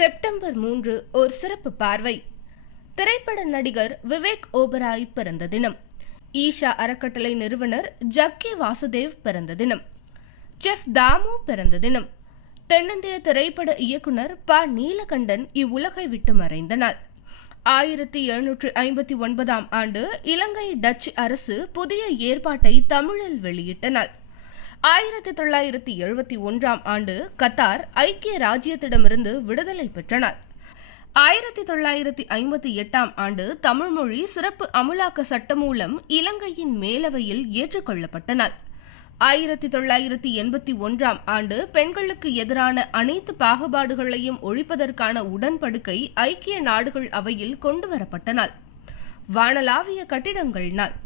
September 3 ஒரு சிறப்பு பார்வை. திரைப்பட நடிகர் விவேக் ஓபராய் பிறந்த தினம். ஈஷா அறக்கட்டளை நிறுவனர் ஜக்கி வாசுதேவ் பிறந்த தினம். செஃப் தாமு பிறந்த தினம். தென்னிந்திய திரைப்பட இயக்குனர் ப. நீலகண்டன் இவ்வுலகை விட்டு மறைந்த நாள். 1759 ஆண்டு இலங்கை டச்சு அரசு புதிய ஏற்பாட்டை தமிழில் வெளியிட்ட நாள். 1971 ஆண்டு கத்தார் ஐக்கிய ராஜ்யத்திடமிருந்து விடுதலை பெற்ற நாள். 1958 ஆண்டு தமிழ்மொழி சிறப்பு அமுலாக்க சட்டமூலம் இலங்கையின் மேலவையில் ஏற்றுக்கொள்ளப்பட்ட நாள். 1981 ஆண்டு பெண்களுக்கு எதிரான அனைத்து பாகுபாடுகளையும் ஒழிப்பதற்கான உடன்படிக்கை ஐக்கிய நாடுகள் அவையில் கொண்டுவரப்பட்ட நாள். வானளாவிய கட்டிடங்கள் நாள்.